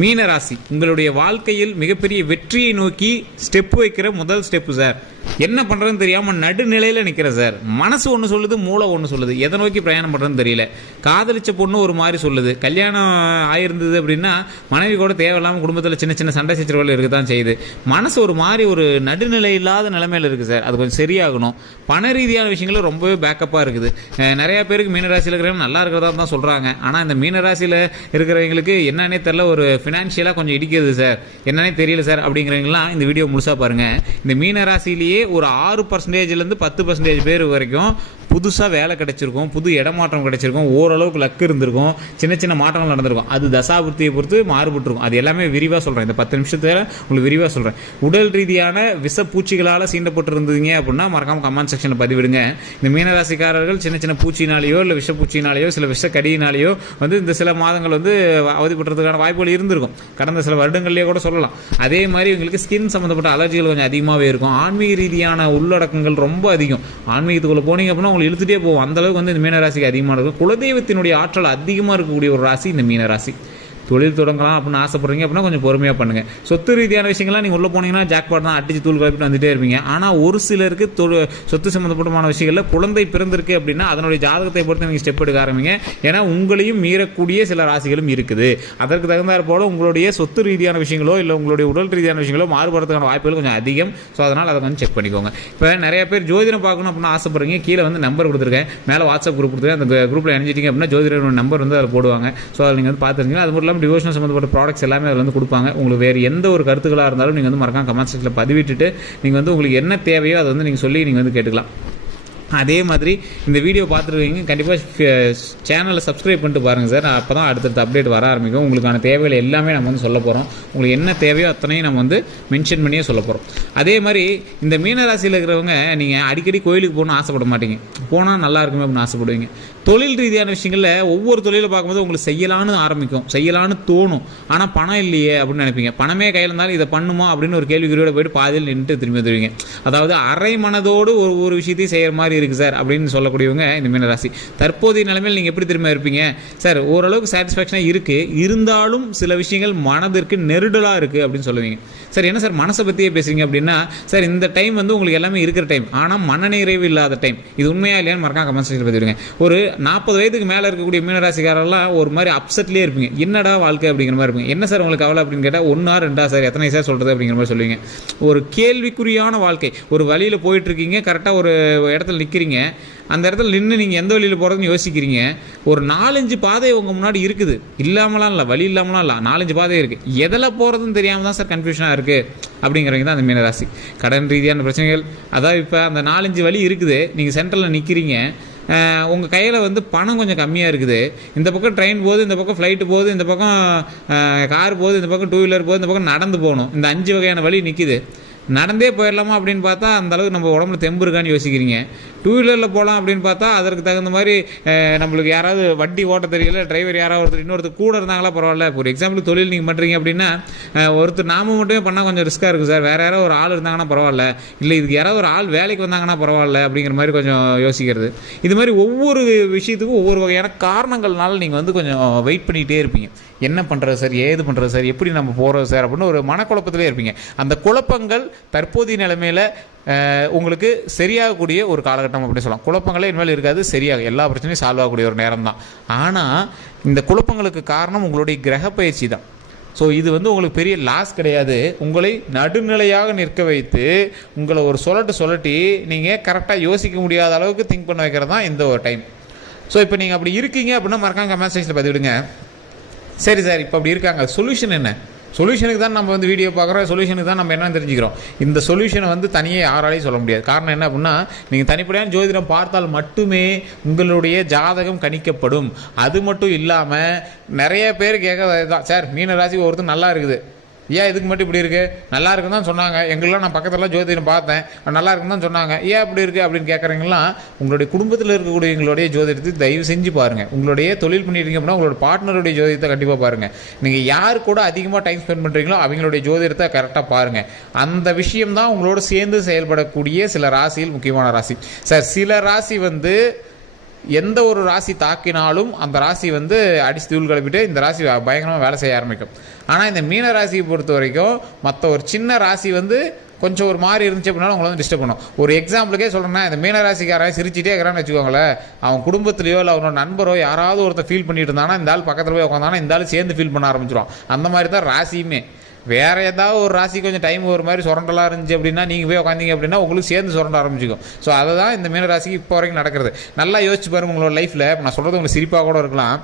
மீன ராசி உங்களுடைய வாழ்க்கையில் மிகப்பெரிய வெற்றியை நோக்கி ஸ்டெப் வைக்கிற முதல் ஸ்டெப்பு சார். என்ன பண்ணுறதுன்னு தெரியாமல் நடுநிலையில் நிற்கிற சார். மனசு ஒன்று சொல்லுது, மூளை ஒன்று சொல்லுது, எதை நோக்கி பிரயாணம் பண்ணுறதுன்னு தெரியல. காதலிச்ச பொண்ணு ஒரு மாதிரி சொல்லுது, கல்யாணம் ஆயிருந்தது அப்படின்னா மனைவி கூட தேவையில்லாமல் குடும்பத்தில் சின்ன சின்ன சண்டை சச்சரவுகள் இருக்க தான் செய்யுது. மனசு ஒரு மாதிரி ஒரு நடுநிலை இல்லாத நிலைமையில் இருக்குது சார். அது கொஞ்சம் சரியாகணும். பண ரீதியான விஷயங்களும் ரொம்பவே பேக்கப்பாக இருக்குது. நிறையா பேருக்கு மீனராசியில் இருக்கிறவங்க நல்லா இருக்கிறதா தான் சொல்கிறாங்க. ஆனால் இந்த மீனராசியில் இருக்கிறவங்களுக்கு என்னன்னே தெரியல, ஒரு ஃபினான்ஷியலாக கொஞ்சம் இடிக்குது சார், என்னன்னே தெரியல சார் அப்படிங்கிறவங்களாம் இந்த வீடியோ முழுசாக பாருங்கள். இந்த மீனராசிலேயே ஒரு 6%லேருந்து 10% பேர் வரைக்கும் புதுசாக வேலை கிடைச்சிருக்கும், புது இடமாற்றம் கிடைச்சிருக்கும், ஓரளவுக்கு லக்கு இருந்திருக்கும், சின்ன சின்ன மாற்றங்கள் நடந்திருக்கும். அது தசாபுத்தியை பொறுத்து மாறுபட்டுருக்கும். அது எல்லாமே விரிவாக சொல்கிறேன். இந்த 10 நிமிஷத்தில் உங்களுக்கு விரிவாக சொல்கிறேன். உடல் ரீதியான விஷப்பூச்சிகளால் சீண்டப்பட்டிருந்தீங்க அப்படின்னா மறக்காமல் கமெண்ட் செக்ஷனில் பதிவிடுங்க. இந்த மீனராசிக்காரர்கள் சின்ன சின்ன பூச்சினாலேயோ இல்லை விஷப்பூச்சினாலேயோ சில விஷக்கடியினாலேயோ இந்த சில மாதங்கள் அவதிப்படுறதுக்கான வாய்ப்புகள் இருந்திருக்கும். கடந்த சில வருடங்கள்லேயே கூட சொல்லலாம். அதே மாதிரி உங்களுக்கு ஸ்கின் சம்மந்தப்பட்ட அலர்ஜிகள் கொஞ்சம் அதிகமாகவே இருக்கும். ஆன்மீக ரீதியான உள்ளடக்கங்கள் ரொம்ப அதிகம். ஆன்மீகத்துக்குள்ளே போனீங்க அப்படின்னா உங்களுக்கு இழுத்துட்டே போகும். அந்தளவுக்கு இந்த மீனராசிக்கு அதிகமாக இருக்கும். குலதெய்வத்தினுடைய ஆற்றல் அதிகமாக இருக்கக்கூடிய ஒரு ராசி இந்த மீனராசி. தொழில் தொடங்கலாம் அப்படின்னு ஆசைப்படுறீங்க அப்படின்னா கொஞ்சம் பொறுமையாக பண்ணுங்கள். சொத்து ரீதியான விஷயங்கள்லாம் நீங்கள் உள்ளே போனீங்கன்னா ஜாக்பாட் தான் அடிச்சு தூள் கலப்பிட்டு வந்துட்டே இருப்பீங்க. ஆனால் ஒரு சிலருக்கு சொத்து சம்மந்தப்பட்டமான விஷயங்களில் குழந்தை பிறந்திருக்கு அப்படின்னா அதனுடைய ஜாதகத்தை பொறுத்து நீங்கள் ஸ்டெப் எடுக்க ஆரம்பிங்க. ஏன்னா உங்களையும் மீறக்கூடிய சில ராசிகளும் இருக்குது. அதற்கு தகுந்தாற் போல உங்களுடைய சொத்து ரீதியான விஷயங்களோ இல்லை உங்களுடைய உடல் ரீதியான விஷயங்களோ மாறுபடுறதுக்கான வாய்ப்புகள் கொஞ்சம் அதிகம். ஸோ அதனால் அதை கொஞ்சம் செக் பண்ணிக்கோங்க. இப்போ நிறைய பேர் ஜோதிடம் பார்க்கணும் அப்படின்னு ஆசைப்படுறீங்க. கீழே நம்பர் கொடுத்துருக்கேன், மேலே வாட்ஸ்அப் குரூப் கொடுத்துருக்கேன். அந்த குரூப்பில் இணைஞ்சிட்டிங்க அப்படின்னா ஜோதிடரோட நம்பர் அதில் போடுவாங்க. ஸோ அதில் நீங்கள் பார்த்துருங்க. அது மட்டும் டிவோஷனல் சம்மந்தப்பட்ட ப்ராடக்ட்ஸ் எல்லாமே அதில் கொடுப்பாங்க. உங்களுக்கு வேறு எந்த ஒரு கருத்துக்களாக இருந்தாலும் நீங்கள் மறக்காம கமெண்ட் செக்ஷனில் பதிவிட்டுட்டு நீங்கள் உங்களுக்கு என்ன தேவையோ அதை நீங்கள் சொல்லி நீங்கள் கேட்டுக்கலாம். அதே மாதிரி இந்த வீடியோ பார்த்துருக்கீங்க, கண்டிப்பாக சேனலை சப்ஸ்கிரைப் பண்ணிட்டு பாருங்கள் சார். அப்போ தான் அடுத்தடுத்த அப்டேட் வர ஆரம்பிக்கும். உங்களுக்கான தேவைகள் எல்லாமே நம்ம சொல்ல போகிறோம். உங்களுக்கு என்ன தேவையோ அத்தனையும் நம்ம மென்ஷன் பண்ணியே சொல்ல போகிறோம். அதே மாதிரி இந்த மீனராசியில் இருக்கிறவங்க நீங்கள் அடிக்கடி கோயிலுக்கு போகணும்னு ஆசைப்பட மாட்டீங்க. போனால் நல்லா இருக்குமே அப்படின்னு ஆசைப்படுவீங்க. தொழில் ரீதியான விஷயங்களில் ஒவ்வொரு தொழிலை பார்க்கும்போது உங்களுக்கு செய்யலான்னு ஆரம்பிக்கும், செய்யலான்னு தோணும். ஆனால் பணம் இல்லையே அப்படின்னு நினைப்பீங்க. பணமே கையில் இருந்தாலும் இதை பண்ணுமா அப்படின்னு ஒரு கேள்விக்குறியோட போயிட்டு பாதியில் நின்றுட்டு திரும்பி வந்துடுவீங்க. அதாவது அரை மனதோடு ஒரு விஷயத்தையும் செய்கிற மாதிரி இருக்குது சார் அப்படின்னு சொல்லக்கூடியவங்க இந்த மீனராசி. தற்போதைய நிலைமையில் நீங்கள் எப்படி திரும்ப இருப்பீங்க சார்? ஓரளவுக்கு சாட்டிஸ்ஃபேக்ஷனாக இருக்குது, இருந்தாலும் சில விஷயங்கள் மனதிற்கு நெருடலாக இருக்குது அப்படின்னு சொல்லுவீங்க. சார் என்ன சார் மனசை பற்றியே பேசுறீங்க அப்படின்னா, சார் இந்த டைம் உங்களுக்கு எல்லாமே இருக்கிற டைம், ஆனால் மனநிறைவு இல்லாத டைம். இது உண்மையா இல்லையான்னு மறக்காம கமெண்ட் செக்ஷனில் பதிவிடுங்க. ஒரு 40 வயதுக்கு மேலே இருக்கக்கூடிய மீனராசிக்காரெல்லாம் ஒரு மாதிரி அப்செட்லேயே இருப்பீங்க. என்னடா வாழ்க்கை அப்படிங்கிற மாதிரி இருப்பீங்க. என்ன சார் உங்களுக்கு கவலை அப்படின்னு கேட்டால் 1 or 2 சார், எத்தனை சார் சொல்கிறது அப்படிங்கிற மாதிரி சொல்லுவீங்க. ஒரு கேள்விக்குறியான வாழ்க்கை. ஒரு வழியில் போயிட்டுருக்கீங்க, கரெக்டாக ஒரு இடத்துல நிற்கிறீங்க. அந்த இடத்துல நின்று நீங்கள் எந்த வழியில் போகிறதுன்னு யோசிக்கிறீங்க. ஒரு 4-5 பாதை உங்கள் முன்னாடி இருக்குது. இல்லாமலாம் இல்லை, வழி இல்லாமலாம் இல்லை, 4-5 பாதை இருக்குது. எதில் போகிறதுன்னு தெரியாமல் தான் சார் கன்ஃபியூஷனாக இருக்குது அப்படிங்கிறவங்க தான் அந்த மீனராசி. கடன் ரீதியான பிரச்சனைகள், அதாவது இப்போ அந்த 4-5 வழி இருக்குது, நீங்கள் சென்டரில் நிற்கிறீங்க. உங்கள் கையில் பணம் கொஞ்சம் கம்மியாக இருக்குது. இந்த பக்கம் ட்ரெயின் போகுது, இந்த பக்கம் ஃப்ளைட்டு போகுது, இந்த பக்கம் கார் போகுது, இந்த பக்கம் 2 வீலர் போகுது, இந்த பக்கம் நடந்து போகணும். இந்த 5 வகையான வழி நிற்கிது. நடந்தே போயிடலாமா அப்படின்னு பார்த்தா அந்தளவுக்கு நம்ம உடம்புல தெம்பு இருக்கான்னு யோசிக்கிறீங்க. 2 வீலரில் போகலாம் அப்படின்னு பார்த்தா அதற்கு தகுந்த மாதிரி நம்மளுக்கு யாராவது வண்டி ஓட்ட தெரியல, டிரைவர் யாராவது இன்னொருத்தர் கூட இருந்தாங்களா பரவாயில்ல. ஒரு எக்ஸாம்பிள் தொழில் நீங்கள் பண்ணுறீங்க அப்படின்னா ஒருத்தர் நாம மட்டுமே பண்ணால் கொஞ்சம் ரிஸ்க்காக இருக்குது சார். வேறு யாராவது ஒரு ஆள் இருந்தாங்கன்னா பரவாயில்ல, இல்லை இதுக்கு யாராவது ஒரு ஆள் வேலைக்கு வந்தாங்கன்னா பரவாயில்ல அப்படிங்கிற மாதிரி கொஞ்சம் யோசிக்கிறது. இது மாதிரி ஒவ்வொரு விஷயத்துக்கும் ஒவ்வொரு வகையான காரணங்கள்னால நீங்கள் கொஞ்சம் வெயிட் பண்ணிகிட்டே இருப்பீங்க. என்ன பண்ணுறது சார், ஏது பண்ணுறது சார், எப்படி நம்ம போகிறது சார் அப்படின்னு ஒரு மனக்குழப்பத்திலே இருப்பீங்க. அந்த குழப்பங்கள் தற்போதைய நிலைமையில் உங்களுக்கு சரியாகக்கூடிய ஒரு காலகட்டம் அப்படின்னு சொல்லலாம். குழப்பங்களே இனிமேல் இருக்காது, சரியாக எல்லா பிரச்சனையும் சால்வ் ஆகக்கூடிய ஒரு நேரம் தான். ஆனால் இந்த குழப்பங்களுக்கு காரணம் உங்களுடைய கிரக பயிற்சி தான். ஸோ இது உங்களுக்கு பெரிய லாஸ் கிடையாது. உங்களை நடுநிலையாக நிற்க வைத்து உங்களை ஒரு சொல்லட்டி நீங்கள் கரெக்டாக யோசிக்க முடியாத அளவுக்கு திங்க் பண்ண வைக்கிறது தான் இந்த ஒரு டைம். ஸோ இப்போ நீங்கள் அப்படி இருக்கீங்க அப்படின்னா மறக்காம கமெண்ட் செக்ஷனில் பதிவிடுங்க. சரி சார் இப்போ அப்படி இருக்காங்க, சொல்யூஷன் என்ன? சொல்யூஷனுக்கு தான் நம்ம வீடியோ பார்க்குறோம், சொல்யூஷனுக்கு தான் நம்ம என்ன தெரிஞ்சுக்கிறோம். இந்த சொல்யூஷனை தனியே யாராலையும் சொல்ல முடியாது. காரணம் என்ன அப்படின்னா, நீங்கள் தனிப்படையான ஜோதிடம் பார்த்தால் மட்டுமே உங்களுடைய ஜாதகம் கணிக்கப்படும். அது மட்டும் இல்லாமல் நிறைய பேர் கேட்க தான், சார் மீனராசி ஒருத்தர் நல்லா இருக்குது, ஏன் இதுக்கு மட்டும் இப்படி இருக்குது? நல்லா இருக்குன்னு தான் சொன்னாங்க, எங்கெல்லாம் நான் பக்கத்தில் ஜோதிடம் பார்த்தேன், நல்லா இருக்குன்னு தான் சொன்னாங்க, ஏன் இப்படி இருக்குது அப்படின்னு கேட்குறீங்களா? உங்களுடைய குடும்பத்தில் இருக்கக்கூடிய எங்களுடைய ஜோதிடத்தை தயவு செஞ்சு பாருங்கள். உங்களுடைய தொழில் பண்ணிட்டீங்க அப்படின்னா உங்களோட பார்ட்னருடைய ஜோதிடத்தை கண்டிப்பாக பாருங்கள். நீங்கள் யார் கூட அதிகமாக டைம் ஸ்பெண்ட் பண்ணுறீங்களோ அவங்களுடைய ஜோதிடத்தை கரெக்டாக பாருங்கள். அந்த விஷயம்தான் உங்களோட சேர்ந்து செயல்படக்கூடிய சில ராசியில் முக்கியமான ராசி. சார் சில ராசி எந்த ஒரு ராசி தாக்கினாலும் அந்த ராசி வந்து அடிச்சு தூள் கிளப்பிட்டு இந்த ராசி பயங்கரமாக வேலை செய்ய ஆரம்பிக்கும். ஆனால் இந்த மீன ராசியை பொறுத்த வரைக்கும் மற்ற ஒரு சின்ன ராசி வந்து கொஞ்சம் ஒரு மாதிரி இருந்துச்சு அப்படின்னாலும் உங்களை வந்து டிஸ்டர்ப் பண்ணும். ஒரு எக்ஸாம்பிளுக்கே சொல்கிறேன்னா, இந்த மீனராசிக்காரன் சிரிச்சிட்டே இருக்கிறான்னு வச்சுக்கோங்களேன், அவன் குடும்பத்திலையோ இல்லை அவனோட நண்பரோ யாராவது ஒருத்தர் ஃபீல் பண்ணிட்டு இருந்தானா இந்த ஆள் பக்கத்தில் போய் உட்காந்தானா இந்த ஆள் சேர்ந்து ஃபீல் பண்ண ஆரம்பிச்சிடும். அந்த மாதிரி தான் ராசியுமே. வேறு ஏதாவது ஒரு ராசி கொஞ்சம் டைம் ஒரு மாதிரி சுரண்டலாக இருந்துச்சு அப்படின்னா நீங்கள் போய் உட்காந்தீங்க அப்படின்னா உங்களுக்கு சேர்ந்து சுரண்ட ஆரம்பிச்சிக்கும். ஸோ அதை தான் இந்த மீனராசிக்கு இப்போ வரைக்கும் நடக்கிறது. நல்லா யோசிச்சு பாருங்கள் உங்களோட லைஃப்பில். இப்போ நான் சொல்கிறது உங்களுக்கு சிரிப்பாக கூட இருக்கலாம்.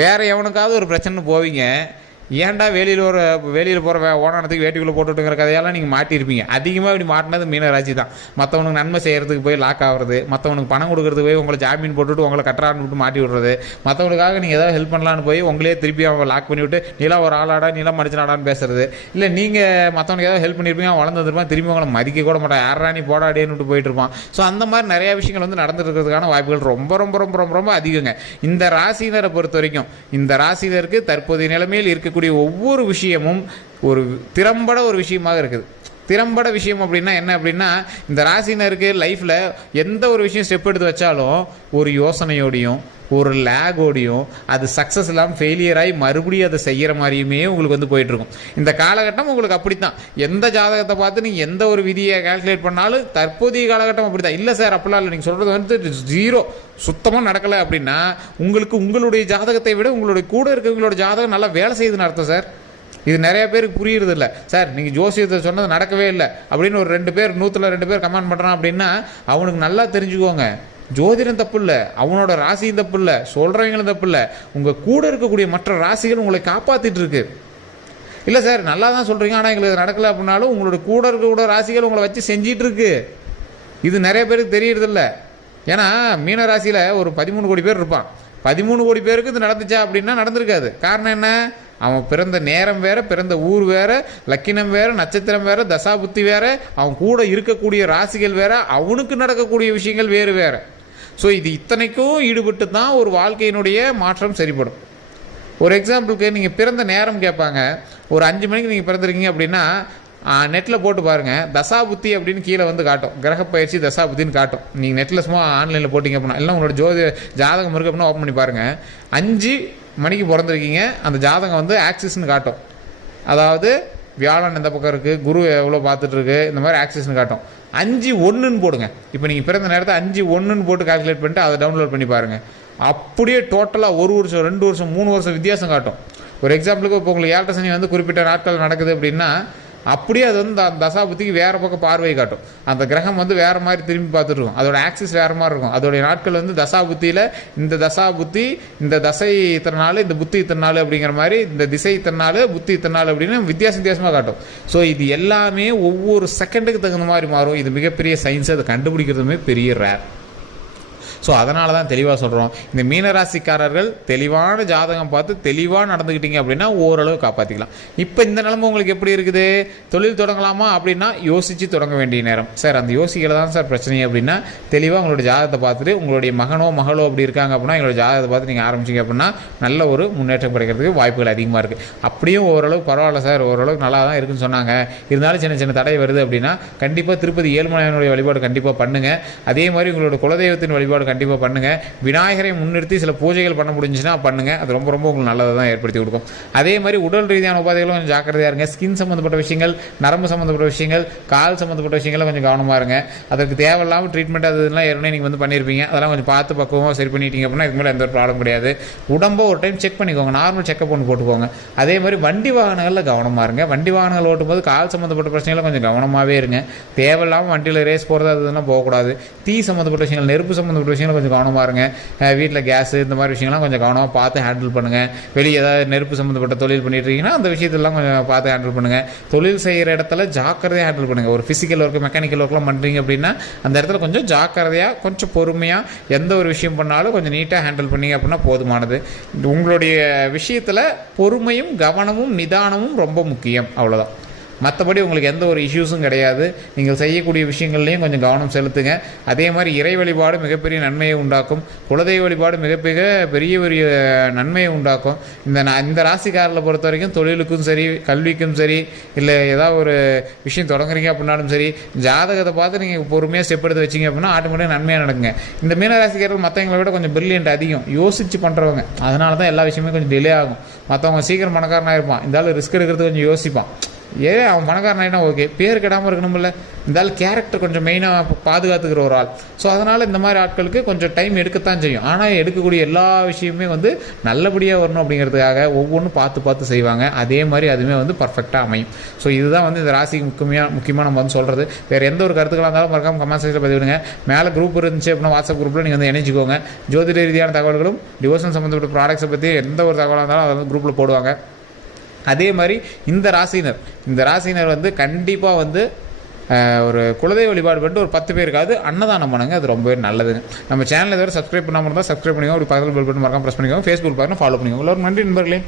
வேறு எவனுக்காவது ஒரு பிரச்சனை போவீங்க, ஏன்டா வெளியில் போகிற ஓனானத்துக்கு வேட்டிக்குள்ளே போட்டுட்டுங்கிற கதையெல்லாம் நீங்கள் மாட்டியிருப்பீங்க. அதிகமாக இப்படி மாட்டினது மீனராசி தான். மற்றவனுக்கு நன்மை செய்கிறதுக்கு போய் லாக் ஆகிறது, மற்றவனுக்கு பணம் கொடுக்கறதுக்கு போய் உங்களை ஜாமீன் போட்டுவிட்டு உங்களை கட்டுறான்னு விட்டு மாட்டி விடுறது, மற்றவனுக்காக நீங்கள் ஏதாவது ஹெல்ப் பண்ணலான்னு போய் உங்களே திருப்பி அவன் லாக் பண்ணி விட்டு நீலாம் ஒரு ஆளாடா நீலாம் மடிச்சனாடான்னு பேசுறது. இல்லை நீங்கள் மற்றவனுக்கு ஏதாவது ஹெல்ப் பண்ணியிருப்பீங்க, அவன் வளர்ந்து வந்துருப்பான், திரும்பி உங்களை மதிக்க கூட மாட்டான், யாரா நீ போடாடேன்னு விட்டு போயிட்டு இருப்பான். ஸோ அந்த மாதிரி நிறையா விஷயங்கள் வந்து நடந்துருக்கிறதுக்கான வாய்ப்புகள் ரொம்ப ரொம்ப ரொம்ப ரொம்ப ரொம்ப அதிகங்க. இந்த ராசினரை பொறுத்த வரைக்கும் இந்த ராசினருக்கு தற்போதைய நிலைமையில் இருக்கக்கூடிய ஒவ்வொரு விஷயமும் ஒரு திறம்பட ஒரு விஷயமாக இருக்குது. திறம்பட விஷயம் அப்படின்னா என்ன அப்படின்னா, இந்த ராசினருக்கு லைஃப்பில் எந்த ஒரு விஷயம் ஸ்டெப் எடுத்து வச்சாலும் ஒரு யோசனையோடையும் ஒரு லேகோடையும் அது சக்ஸஸ் இல்லாமல் ஃபெயிலியர் ஆகி மறுபடியும் அதை செய்கிற மாதிரியுமே உங்களுக்கு வந்து போயிட்டுருக்கும். இந்த காலகட்டம் உங்களுக்கு அப்படித்தான். எந்த ஜாதகத்தை பார்த்து நீங்கள் எந்த ஒரு விதியை கால்குலேட் பண்ணாலும் தற்போதைய காலகட்டம் அப்படி தான். இல்லை சார் அப்படிலாம் இல்லை, நீங்கள் சொல்கிறது வந்து ஜீரோ சுத்தமாக நடக்கலை அப்படின்னா உங்களுக்கு உங்களுடைய ஜாதகத்தை விட உங்களுடைய கூட இருக்கிறவங்களோட ஜாதகம் நல்லா வேலை செய்யுதுன்னு அர்த்தம் சார். இது நிறைய பேருக்கு புரியுறது இல்லை. சார் நீங்கள் ஜோசியத்தை சொன்னது நடக்கவே இல்லை அப்படின்னு ஒரு 2 பேர் 100ல் 2 பேர் கமெண்ட் பண்ணுறான் அப்படின்னா அவனுக்கு நல்லா தெரிஞ்சுக்கோங்க, ஜோதிடம் தப்பு இல்லை, அவனோட ராசியும் தப்பு இல்லை, சொல்கிறவங்களும் தப்பு இல்லை, உங்கள் கூட இருக்கக்கூடிய மற்ற ராசிகள் உங்களை காப்பாற்றிட்டு இருக்கு. இல்லை சார் நல்லா தான் சொல்கிறீங்க ஆனால் எங்களுக்கு நடக்கலை அப்படின்னாலும் உங்களோட கூட இருக்கக்கூடிய ராசிகள் உங்களை வச்சு செஞ்சிட்டு இருக்கு. இது நிறைய பேருக்கு தெரியறதில்ல. ஏன்னா மீன ராசியில் ஒரு 13 கோடி பேர் இருப்பான். 13 கோடி பேருக்கு இது நடந்துச்சா அப்படின்னா நடந்திருக்காது. காரணம் என்ன? அவன் பிறந்த நேரம் வேறு, பிறந்த ஊர் வேறு, லக்கினம் வேறு, நட்சத்திரம் வேறு, தசாபுத்தி வேறு, அவன் கூட இருக்கக்கூடிய ராசிகள் வேறு, அவனுக்கு நடக்கக்கூடிய விஷயங்கள் வேறு வேறு. ஸோ இது இத்தனைக்கும் ஈடுபட்டு தான் ஒரு வாழ்க்கையினுடைய மாற்றம் சரிப்படும். ஒரு எக்ஸாம்பிளுக்கு நீங்கள் பிறந்த நேரம் கேட்பாங்க. ஒரு 5 மணிக்கு நீங்கள் பிறந்திருக்கீங்க அப்படின்னா நெட்டில் போட்டு பாருங்கள், தசாபுத்தி அப்படின்னு கீழே வந்து காட்டும், கிரகப்பயிற்சி தசாபுத்தின்னு காட்டும். நீங்கள் நெட்டில் சும்மா ஆன்லைனில் போட்டிங்க அப்படின்னா எல்லாம் உங்களோட ஜாதகம் இருக்குது அப்படின்னா ஓப்பன் பண்ணி பாருங்கள். 5 மணிக்கு பிறந்திருக்கீங்க, அந்த ஜாதகம் வந்து ஆக்சிஸ்ன்னு காட்டும். அதாவது வியாழன் எந்த பக்கம் இருக்குது, குரு எவ்வளோ பார்த்துட்ருக்கு, இந்த மாதிரி ஆக்சிஸ்ன்னு காட்டும். 5-1ன்னு போடுங்க. இப்போ நீங்கள் பிறந்த நேரத்தை 5-1ன்னு போட்டு கால்குலேட் பண்ணிட்டு அதை டவுன்லோட் பண்ணி பாருங்கள். அப்படியே டோட்டலாக 1 வருஷம் 2 வருஷம் 3 வருஷம் வித்தியாசம் காட்டும். ஒரு எக்ஸாம்பிளுக்கு இப்போ உங்களுக்கு 7 சனி வந்து குறிப்பிட்ட நாட்கள் நடக்குது அப்படின்னா அப்படியே அது வந்து அந்த தசாபுத்திக்கு வேறு பக்கம் பார்வை காட்டும். அந்த கிரகம் வந்து வேறு மாதிரி திரும்பி பார்த்துட்டு இருக்கும், அதோட ஆக்சிஸ் வேறு மாதிரி இருக்கும். அதோடைய நாட்கள் வந்து தசாபுத்தியில் இந்த தசாபுத்தி இந்த தசை இத்தனை நாள், இந்த புத்தி இத்தனை நாள் அப்படிங்கிற மாதிரி, இந்த திசை இத்தனை நாள், புத்தி இத்தனை நாள் அப்படின்னு வித்தியாசமாக காட்டும். ஸோ இது எல்லாமே ஒவ்வொரு செகண்டுக்கு தகுந்த மாதிரி மாறும். இது மிகப்பெரிய சயின்ஸ். அதை கண்டுபிடிக்கிறதுமே பெரிய ரேர். ஸோ அதனால தான் தெளிவாக சொல்கிறோம், இந்த மீனராசிக்காரர்கள் தெளிவான ஜாதகம் பார்த்து தெளிவாக நடந்துக்கிட்டீங்க அப்படின்னா ஓரளவு காப்பாற்றிக்கலாம். இப்போ இந்த நிலைமை உங்களுக்கு எப்படி இருக்குது? தொழில் தொடங்கலாமா அப்படின்னா யோசித்து தொடங்க வேண்டிய நேரம். சார் அந்த யோசிக்கல தான் சார் பிரச்சனை அப்படின்னா தெளிவாக உங்களோட ஜாதகத்தை பார்த்துட்டு உங்களுடைய மகனோ மகளோ அப்படி இருக்காங்க அப்படின்னா எங்களோட ஜாதகத்தை பார்த்து நீங்கள் ஆரம்பிச்சிங்க அப்படின்னா நல்ல ஒரு முன்னேற்றம் கிடைக்கிறதுக்கு வாய்ப்புகள் அதிகமாக இருக்குது. அப்படியும் ஓரளவுக்கு பரவாயில்ல சார், ஓரளவுக்கு நல்லா தான் இருக்குன்னு சொன்னாங்க, இருந்தாலும் சின்ன சின்ன தடை வருது அப்படின்னா கண்டிப்பாக திருப்பதி ஏழுமலையானுடைய வழிபாடு கண்டிப்பாக பண்ணுங்கள். அதே மாதிரி உங்களோட குலதெய்வத்தின் வழிபாடு கண்டிப்பாக பண்ணுங்கள். விநாயகரை முன்னிறுத்தி சில பூஜைகள் பண்ண முடிஞ்சுன்னா பண்ணுங்கள். அது ரொம்ப ரொம்ப உங்களுக்கு நல்லதை தான் ஏற்படுத்தி கொடுக்கும். அதே மாதிரி உடல் ரீதியான உபாதைகளும் கொஞ்சம் ஜாக்கிரதையாக இருங்க. ஸ்கின் சம்மந்தப்பட்ட விஷயங்கள், நரம்பு சம்மந்தப்பட்ட விஷயங்கள், கால் சம்மந்தப்பட்ட விஷயங்களை கொஞ்சம் கவனமாக இருங்க. அதற்கு தேவையில்லாமல் ட்ரீட்மெண்ட் அதெல்லாம் ஏற்கனவே நீங்கள் வந்து பண்ணியிருப்பீங்க, அதெல்லாம் கொஞ்சம் பார்த்து பக்குவமாக சரி பண்ணிட்டீங்க அப்படின்னா இதுக்கு மேலே எந்த ஒரு ப்ராப்ளம் கிடையாது. உடம்பை ஒரு டைம் செக் பண்ணிக்கோங்க, நார்மல் செக்அப் ஒன்று போட்டுக்கோங்க. அதே மாதிரி வண்டி வாகனங்களில் கவனமாக இருங்க. வண்டி வாகனங்கள் ஓட்டும்போது கால் சம்மந்தப்பட்ட பிரச்சனைகளை கொஞ்சம் கவனமாகவே இருங்க. தேவையில்லாமல் வண்டியில் ரேஸ் போகிறது அதெல்லாம் போகக்கூடாது. தீ சம்மந்தப்பட்ட விஷயங்கள், நெருப்பு சம்மந்தப்பட்ட விஷயங்கள் கொஞ்சம் கவனமாக இருங்க. வீட்டில் கேஸு இந்த மாதிரி விஷயங்கள்லாம் கொஞ்சம் கவனமாக பார்த்து ஹேண்டில் பண்ணுங்கள். வெளியே ஏதாவது நெருப்பு சம்மந்தப்பட்ட தொழில் பண்ணிட்டு இருக்கீங்கன்னா அந்த விஷயத்தெல்லாம் கொஞ்சம் பார்த்து ஹேண்டில் பண்ணுங்கள். தொழில் செய்கிற இடத்துல ஜாக்கிரதையாக ஹேண்டில் பண்ணுங்கள். ஒரு ஃபிசிக்கல் ஒர்க்கு, மெக்கானிக்கல் ஒர்க்லாம் பண்ணுறீங்க அப்படின்னா அந்த இடத்துல கொஞ்சம் ஜாக்கிரதையாக, கொஞ்சம் பொறுமையாக எந்த ஒரு விஷயம் பண்ணாலும் கொஞ்சம் நீட்டாக ஹேண்டில் பண்ணிங்க அப்படின்னா போதுமானது. உங்களுடைய விஷயத்தில் பொறுமையும் கவனமும் நிதானமும் ரொம்ப முக்கியம். அவ்வளோதான். மற்றபடி உங்களுக்கு எந்த ஒரு இஷ்யூஸும் கிடையாது. நீங்கள் செய்யக்கூடிய விஷயங்கள்லையும் கொஞ்சம் கவனம் செலுத்துங்க. அதே மாதிரி இறை வழிபாடு மிகப்பெரிய நன்மையை உண்டாக்கும். குலதெய்வ வழிபாடு மிகப்பெரிய பெரிய நன்மையை உண்டாக்கும். இந்த ராசிக்காரர்களை பொறுத்த வரைக்கும் தொழிலுக்கும் சரி, கல்விக்கும் சரி, இல்லை ஏதாவது ஒரு விஷயம் தொடங்குறீங்க அப்படின்னாலும் சரி, ஜாதகத்தை பார்த்து நீங்கள் பொறுமையாக ஸ்டெப் எடுத்து வச்சிங்க அப்படின்னா ஆட்டோமேட்டிக்காக நன்மையாக நடக்குங்க. இந்த மீனராசிக்காரர்கள் மற்றவங்களை விட கொஞ்சம் பிரில்லியன்ட் அதிகம், யோசிச்சு பண்ணுறவங்க. அதனால தான் எல்லா விஷயமே கொஞ்சம் டிலே ஆகும். மற்றவங்க சீக்கிரம் பணக்காரனாக இருப்பான், இந்த ஆள் ரிஸ்க் எடுக்கிறது கொஞ்சம் யோசிப்பான். அவன் பணக்காரனா ஓகே, பேர் கெடாமல் இருக்கணும்ல. இந்த ஆள் கேரக்டர் கொஞ்சம் மெயினாக பாதுகாத்துக்கிற ஒரு ஆள். ஸோ அதனால் இந்த மாதிரி ஆட்களுக்கு கொஞ்சம் டைம் எடுக்கத்தான் செய்யும். ஆனால் எடுக்கக்கூடிய எல்லா விஷயமே நல்லபடியாக வரணும் அப்படிங்கிறதுக்காக ஒவ்வொன்றும் பார்த்து செய்வாங்க. அதே மாதிரி அதுவுமே பர்ஃபெக்டாக அமையும். ஸோ இதுதான் இந்த ராசிக்கு முக்கியமாக நம்ம சொல்கிறது. வேறு எந்த ஒரு கருத்துக்களாக இருந்தாலும் மறக்காம கமெண்ட் செக்ஷனில் பதிவிடுங்க. மேலே குரூப் இருந்துச்சு அப்படின்னா வாட்ஸ்அப் குரூப்பில் நீங்கள் இணைச்சிக்கோங்க. ஜோதிட ரீதியான தகவல்களும் டிவோஷன் சம்மந்தப்பட்ட ப்ராடக்ட்ஸை பற்றி எந்த ஒரு தகவலாக இருந்தாலும் அதை குரூப்பில் போடுவாங்க. அதே மாதிரி இந்த ராசினர் கண்டிப்பாக ஒரு குலதெய்வ வழிபாடு பண்ணிட்டு ஒரு 10 பேருக்காவது அன்னதானம் பண்ணுங்க. அது ரொம்பவே நல்லதுங்க. நம்ம சேனல் எதாவது சப்ஸ்கிரைப் பண்ணாமல் இருந்தால் சப்ஸ்கிரைப் பண்ணிக்கோங்க. அப்படி பக்கத்தில் பெல் பட்டன் மறக்காம ப்ரெஸ் பண்ணிக்கோங்க. ஃபேஸ்புக் பார்க்கணும், ஃபாலோ பண்ணிக்கோங்க. எல்லாரும் நன்றி நண்பர்களே.